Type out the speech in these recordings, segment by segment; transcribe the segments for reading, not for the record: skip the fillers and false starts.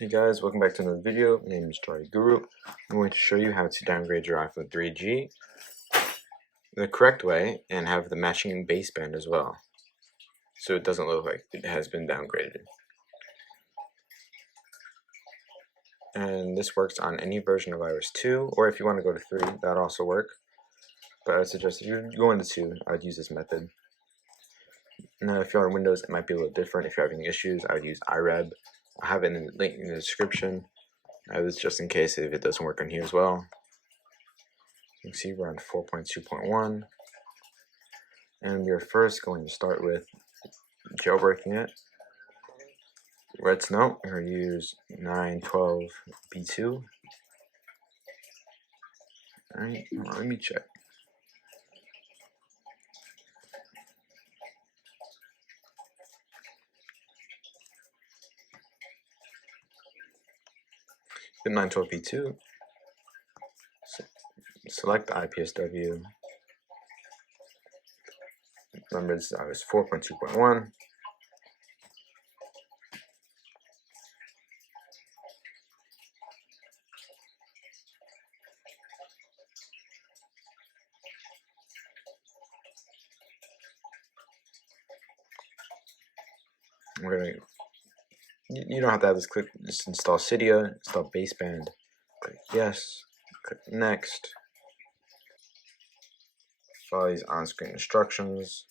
Hey guys, welcome back to another video. My name is Story Guru. I'm going to show you how to downgrade your iPhone 3G the correct way and have the matching baseband as well, so it doesn't look like it has been downgraded. And this works on any version of iOS 2, or if you want to go to 3, that also work. But I would suggest if you're going to 2, I would use this method. Now, if you're on Windows, it might be a little different. If you're having issues, I would use iREB. I'll have it in the link in the description. This just in case if it doesn't work on here as well. You can see we're on 4.2.1, and we're first going to start with jailbreaking it. Let's note we're going to use 9.12b2. Alright, let me check. Hit 9.12b2. Select the iPSW. Remember, this is 4.2.1. You don't have to have this click. Just install Cydia, install Baseband. Click yes. Click next. Follow these on-screen instructions.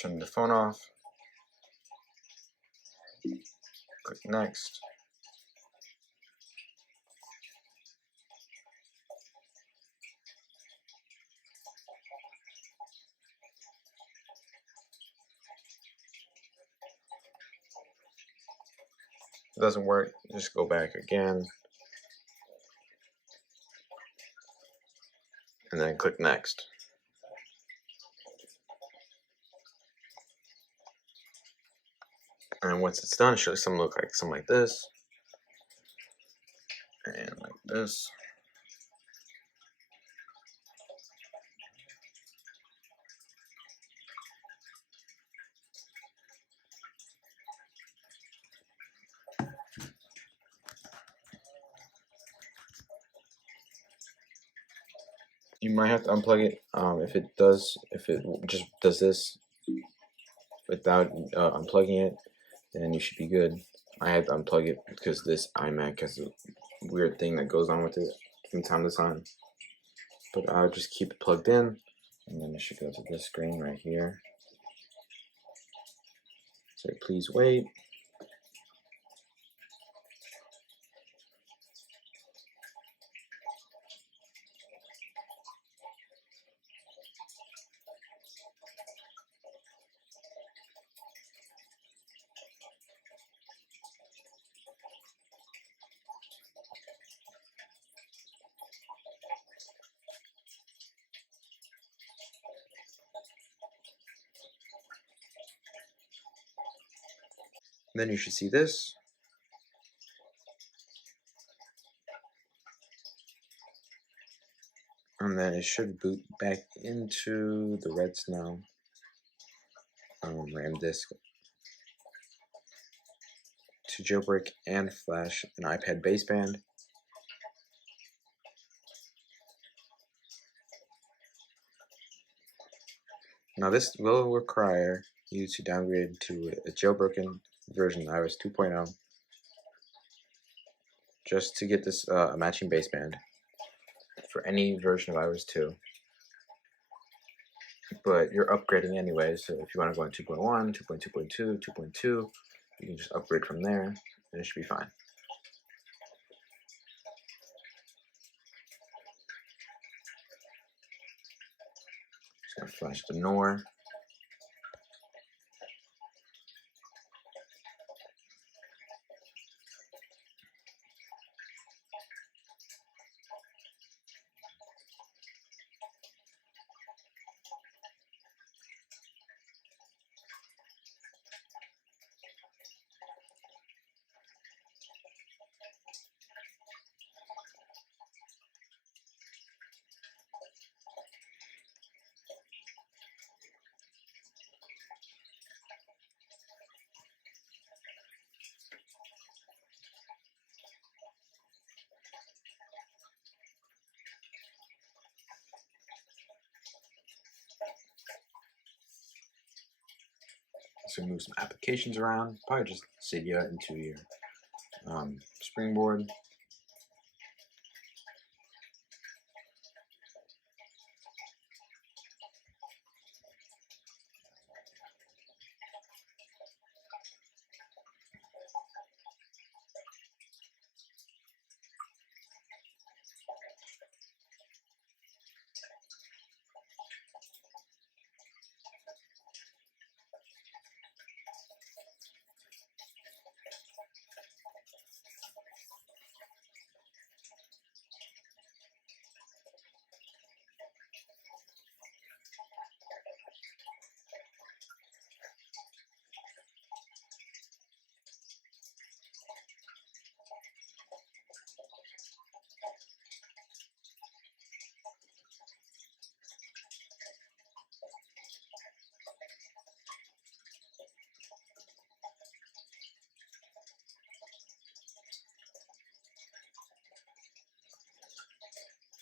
Turn the phone off. Click next. If it doesn't work, just go back again. And then click next. And once it's done, it should look like something like this. And like this. You might have to unplug it. If it just does this without unplugging it, then you should be good. I had to unplug it because this iMac has a weird thing that goes on with it from time to time. But I'll just keep it plugged in, and then it should go to this screen right here. So please wait. Then you should see this. And then it should boot back into the red snow RAM disk to jailbreak and flash an iPad baseband. Now this will require you to downgrade to a jailbroken version of iOS 2.0 just to get this matching baseband for any version of iOS 2. But you're upgrading anyway, so if you want to go on 2.1, 2.2.2, 2.2, you can just upgrade from there, and it should be fine. Just gonna flash the NOR. to move some applications around. Probably just Cydia into your springboard.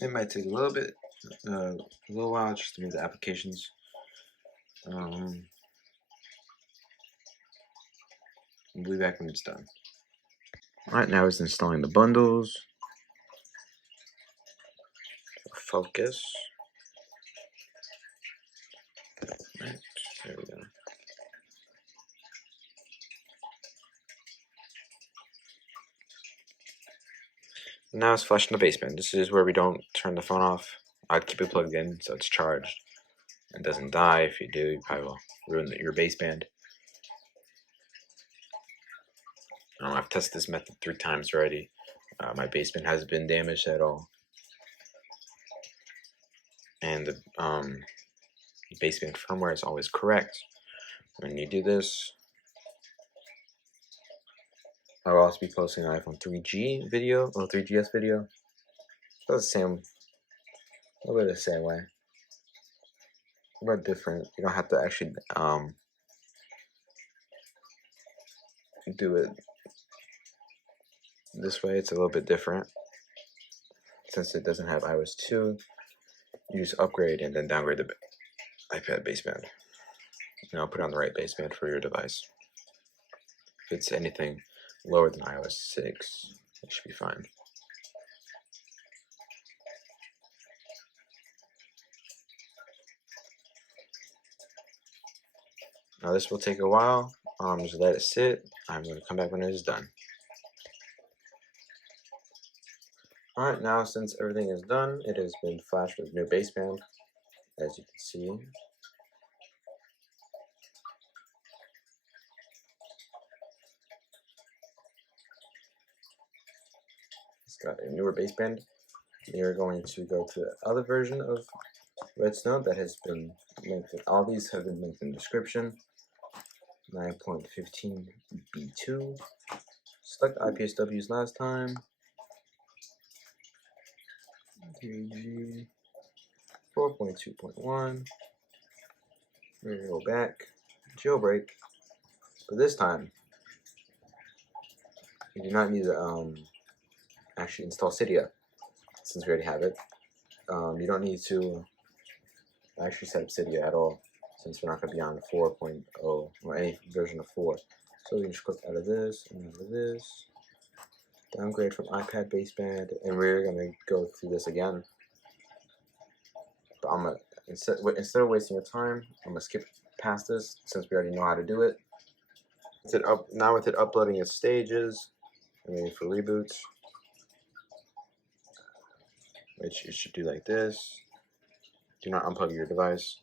It might take a little while just to move the applications. We'll be back when it's done. Alright, now it's installing the bundles. Focus. Right, there we go. Now it's flashing the baseband. This is where we don't turn the phone off. I'd keep it plugged in so it's charged. It doesn't die. If you do, you probably will ruin your baseband. I've tested this method 3 times already. My baseband hasn't been damaged at all. And the baseband firmware is always correct. When you do this, I will also be posting an iPhone 3G video or 3GS video. It's a little bit the same way, but different. You don't have to actually do it this way. It's a little bit different since it doesn't have iOS 2. You just upgrade and then downgrade the iPad baseband. And I'll put on the right baseband for your device. If it's anything lower than iOS 6, it should be fine. Now this will take a while. Just let it sit. I'm going to come back when it is done. Alright, now since everything is done, it has been flashed with new baseband, as you can see. It's got a newer baseband. You're going to go to the other version of Redstone that has been linked. All these have been linked in the description. 9.15 B2. Select iPSWs last time. 3G 4.2.1. We're gonna go back. Jailbreak. But this time, you do not need to actually install Cydia, since we already have it. You don't need to actually set up Cydia at all, since we're not going to be on 4.0 or any version of 4. So we can just click out of this and out of this. Downgrade from iPad baseband, and we're going to go through this again. But I'm gonna instead of wasting your time, I'm gonna skip past this since we already know how to do it. Now with it uploading its stages, I'm waiting for reboots, which it should do like this. Do not unplug your device.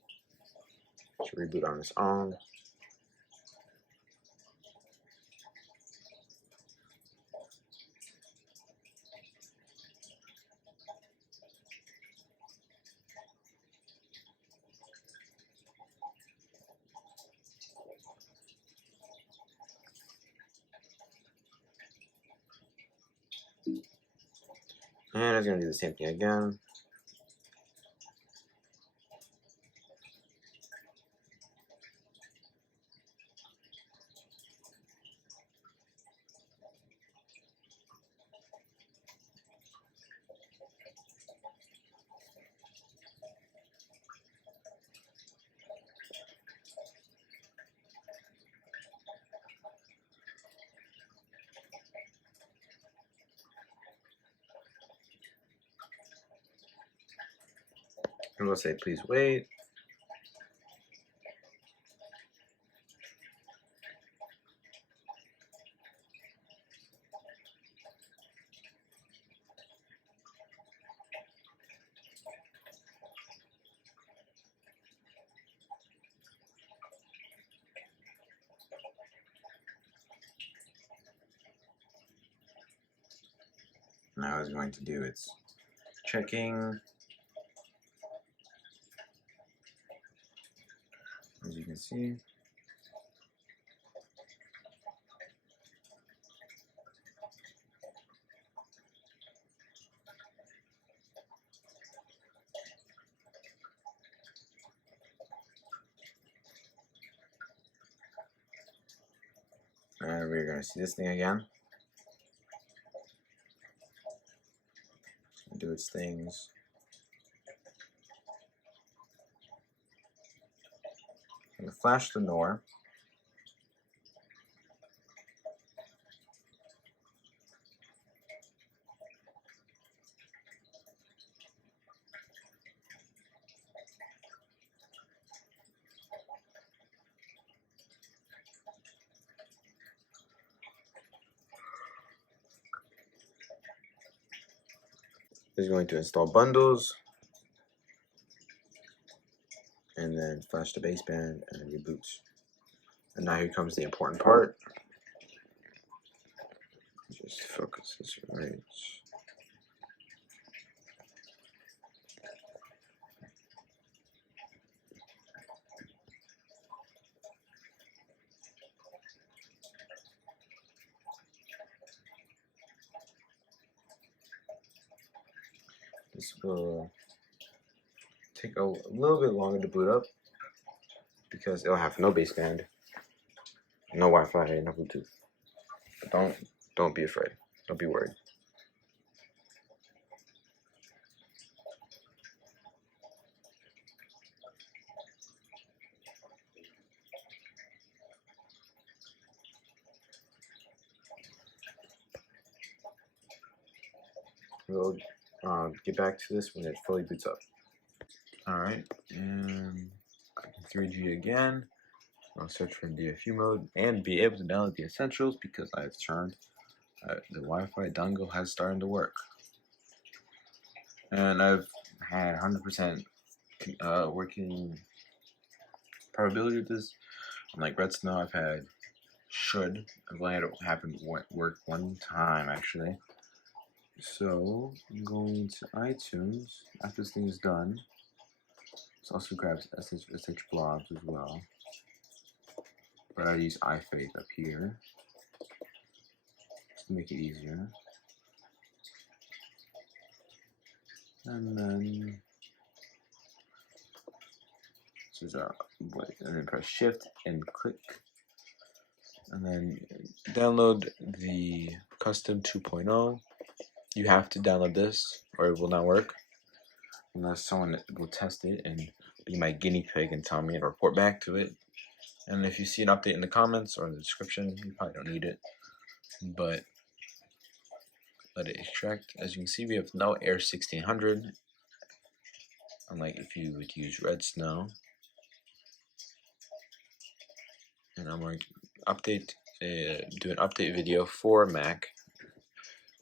It should reboot on its own. And it's going to do the same thing again. And we'll say please wait. Now it's going to do its checking. As you can see. And we're going to see this thing again. Do its things. I'm going to flash the NOR. It's going to install bundles. And then flash the baseband and reboots. And now here comes the important part. Just focus this right. This will take a little bit longer to boot up because it'll have no baseband, no Wi-Fi, no Bluetooth. But don't be afraid. Don't be worried. We'll get back to this when it fully boots up. Alright, and 3G again. I'll search for DFU mode and be able to download the essentials because I've turned the Wi-Fi dongle has started to work. And I've had 100% working probability with this. Unlike Red Snow, I've only had it happen work one time actually. So I'm going to iTunes after this thing is done. This also grabs SH blobs as well. But I use iFaith up here just to make it easier. And then and then press Shift and click, and then download the custom 2.0. You have to download this or it will not work unless someone will test it and be my guinea pig and tell me and report back to it. And if you see an update in the comments or in the description, you probably don't need it, but let it extract. As you can see, we have no Air 1600, unlike if you would use Red Snow. And I'm going to do an update video for Mac,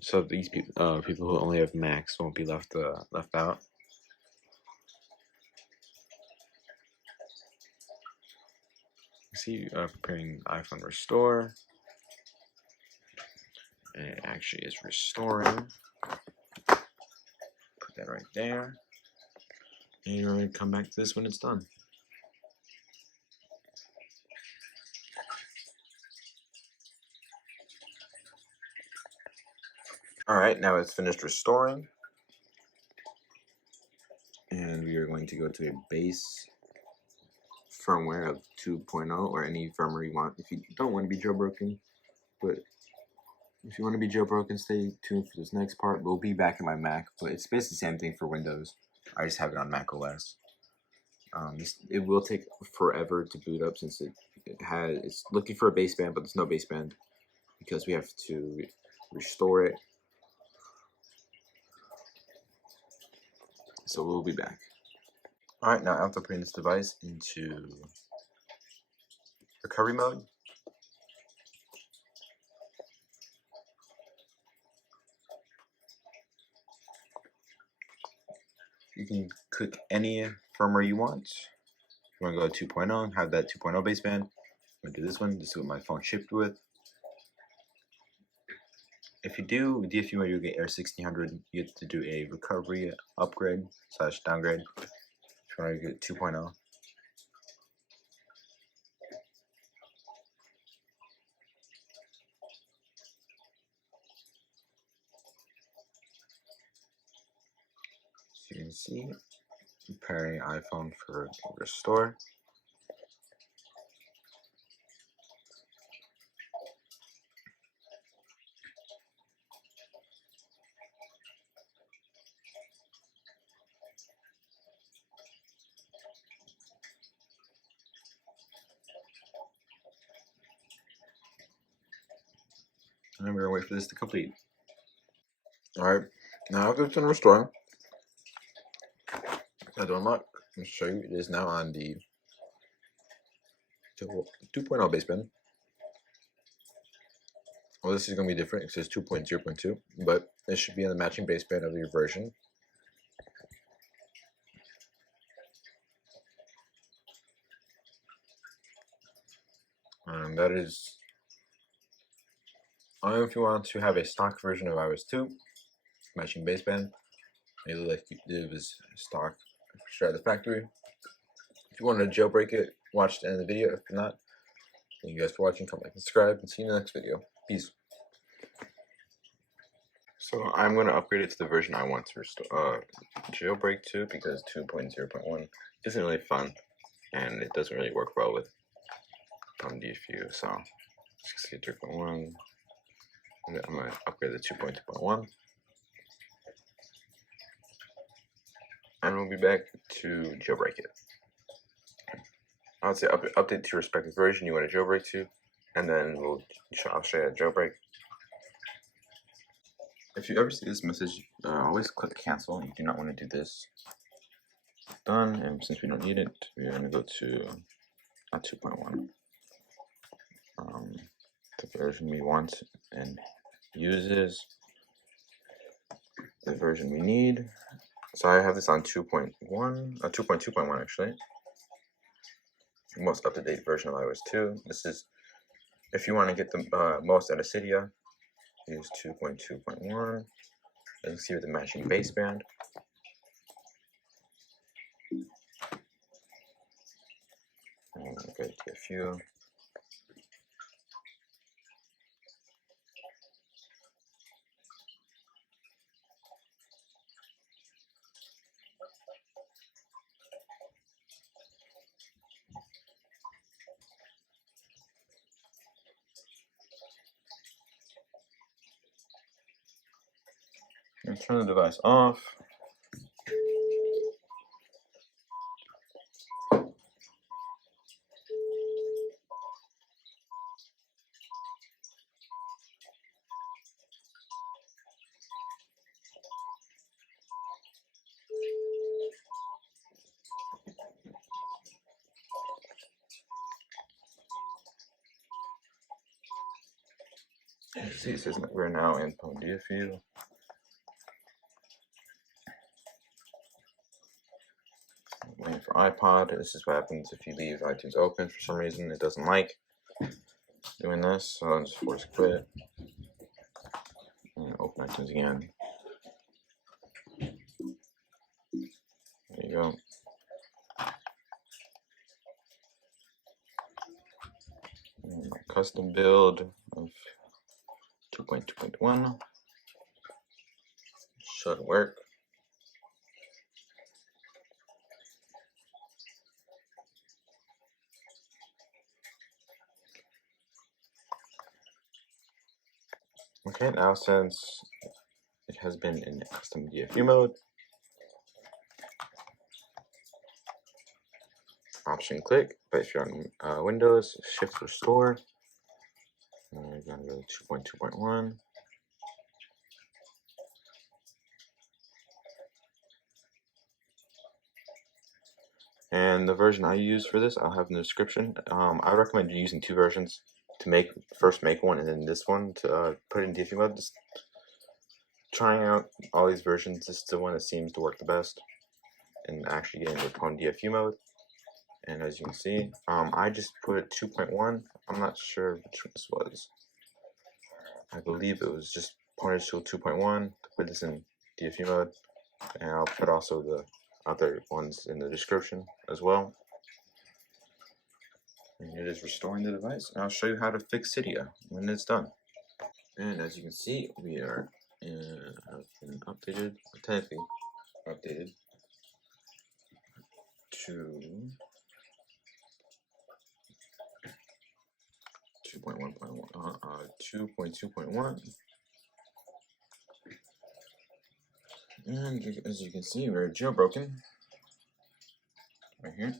so these people who only have Macs won't be left out. See, preparing iPhone restore, and it actually is restoring. Put that right there, and you're going to come back to this when it's done. Alright, now it's finished restoring, and we are going to go to a base firmware of 2.0 or any firmware you want. If you don't want to be jailbroken, but if you want to be jailbroken, stay tuned for this next part. We'll be back in my Mac, but it's basically the same thing for Windows. I just have it on Mac OS. It will take forever to boot up since it's looking for a baseband, but there's no baseband because we have to restore it. So we'll be back. Alright, now after putting this device into recovery mode, you can click any firmware you want. If you want to go to 2.0, have that 2.0 baseband. I'm going to do this one. This is what my phone shipped with. If you do DFU mode, you'll get Air 1600. You have to do a recovery upgrade / downgrade. If you want to get 2.0. So you can see, pairing iPhone for restore. And we're gonna wait for this to complete. Alright, now after it's done restoring, how to unlock, I'll show you. It is now on the 2.0 baseband. Well, this is going to be different. It says 2.0.2, but it should be in the matching baseband of your version. And that is only if you want to have a stock version of iOS 2, matching baseband. It looks like it was stock straight out of the factory. If you want to jailbreak it, watch the end of the video. If not, thank you guys for watching. Comment, like, and subscribe, and see you in the next video. Peace. So I'm going to upgrade it to the version I want to restore, jailbreak to, because 2.0.1 isn't really fun, and it doesn't really work well with DFU. So 63.1. I'm going to upgrade the 2.2.1. And we'll be back to jailbreak it. I would say update to your respective version you want to jailbreak to, and then I'll show you a jailbreak. If you ever see this message, always click cancel. You do not want to do this. Done, and since we don't need it, we're going to go to 2.1. The version we want and uses the version we need. So I have this on 2.1, 2.2.1 actually. The most up-to-date version of iOS 2. This is, if you want to get the most out of Cydia, use 2.2.1. As you can see with the matching baseband. And go to DFU. And turn the device off. You see, it says that we're now in Pwnage Tool. Waiting for iPod. This is what happens if you leave iTunes open for some reason. It doesn't like doing this, so I'll just force quit and open iTunes again. There you go. And my custom build of 2.2.1 should work. Okay, now since it has been in custom DFU mode, option click, but if you're on Windows, shift restore. And we're going to go to 2.2.1. And the version I use for this, I'll have in the description. I recommend using 2 versions to first make one, and then this one to put it in DFU mode. Just trying out all these versions. This is the one that seems to work the best, and actually getting the Pwnage DFU mode. And as you can see, I just put 2.1. I'm not sure which one this was. I believe it was just Pwnage Tool 2.1 to put this in DFU mode, and I'll put also the other ones in the description as well. And it is restoring the device, and I'll show you how to fix Cydia when it's done. And as you can see, we are have been updated, technically updated to 2.2.1. And as you can see, we're jailbroken right here.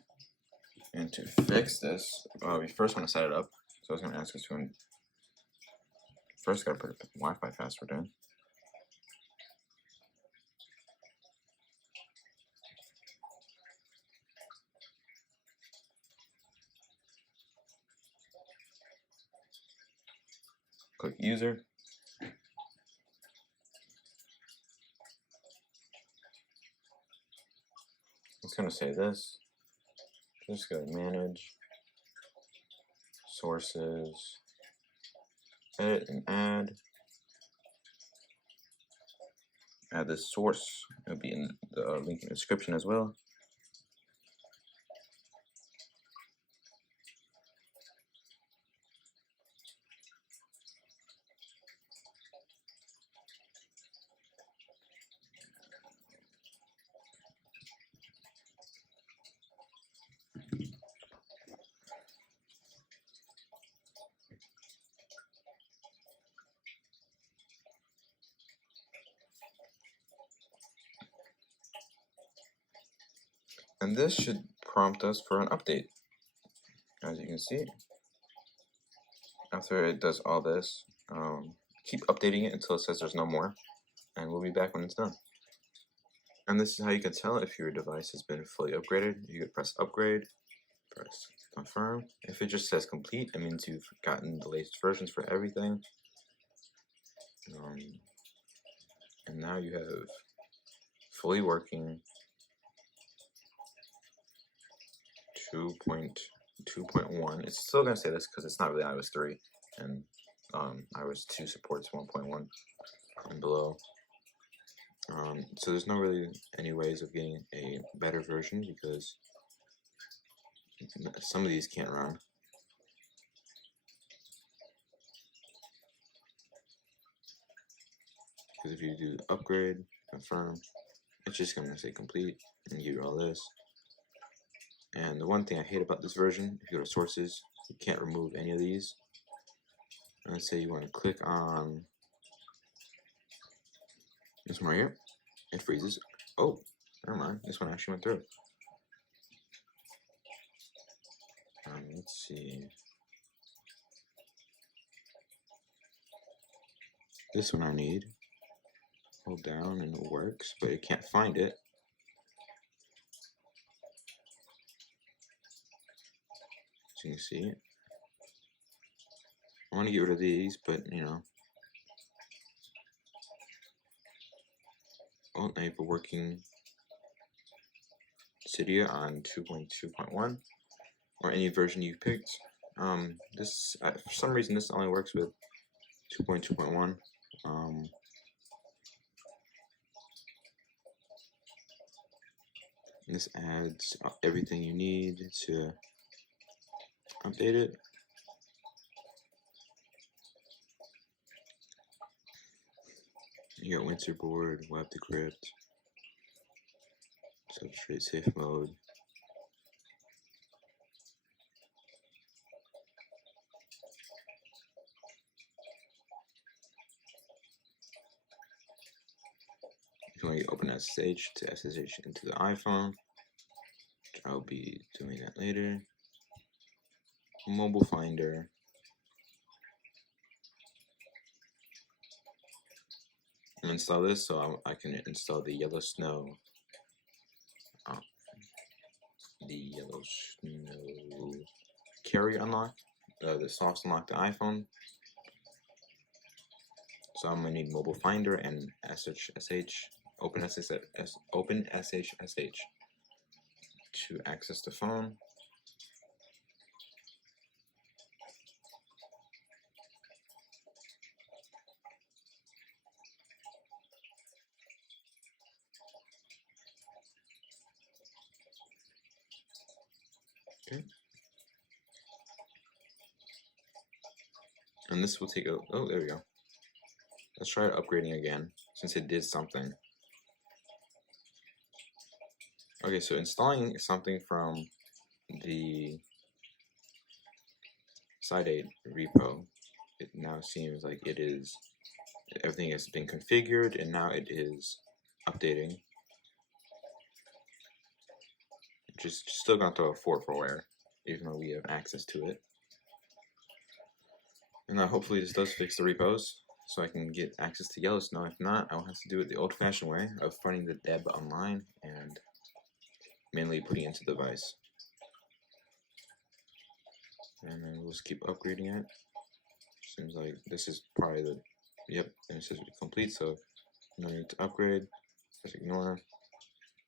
And to fix this, we first want to set it up. So it's going to ask us to first got to put the Wi-Fi password in. Click user. It's going to say this. Just go to manage, sources, edit and add this source. It'll be in the link in the description as well. And this should prompt us for an update. As you can see, after it does all this, keep updating it until it says there's no more, and we'll be back when it's done. And this is how you can tell if your device has been fully upgraded. You could press upgrade, press confirm. If it just says complete, it means you've gotten the latest versions for everything. And now you have fully working 2.2.1. It's still going to say this because it's not really iOS 3, and iOS 2 supports 1.1 and below. So there's not really any ways of getting a better version because some of these can't run. Because if you do upgrade, confirm, it's just going to say complete and give you all this. And the one thing I hate about this version, if you go to sources, you can't remove any of these. And let's say you want to click on this one right here, it freezes. Oh, never mind, this one actually went through. Let's see. This one I need. Hold down and it works, but it can't find it. So you can see it. I want to get rid of these, but you know, won't enable working Cydia on 2.2.1 or any version you've picked. This for some reason this only works with 2.2.1. This adds everything you need to update it. You got Winter board, web decrypt, substrate safe mode. You can open SSH to SSH into the iPhone. I'll be doing that later. Mobile Finder. I'm gonna install this so I can install the Yellow Snow the yellow snow carry unlock, the soft unlock the iPhone. So I'm gonna need mobile finder and SSH, open SSH to access the phone. Okay. And this will take a, oh, there we go. Let's try upgrading again, since it did something. Okay, so installing something from the Cydia repo, it now seems like it is, everything has been configured, and now it is updating. Just still gonna throw a firmware, even though we have access to it. And hopefully this does fix the repos, so I can get access to Yellowstone. If not, I'll have to do it the old-fashioned way of finding the deb online and manually putting it into the device. And then we'll just keep upgrading it. Seems like this is probably the, yep, and it says complete, so no need to upgrade. Just ignore.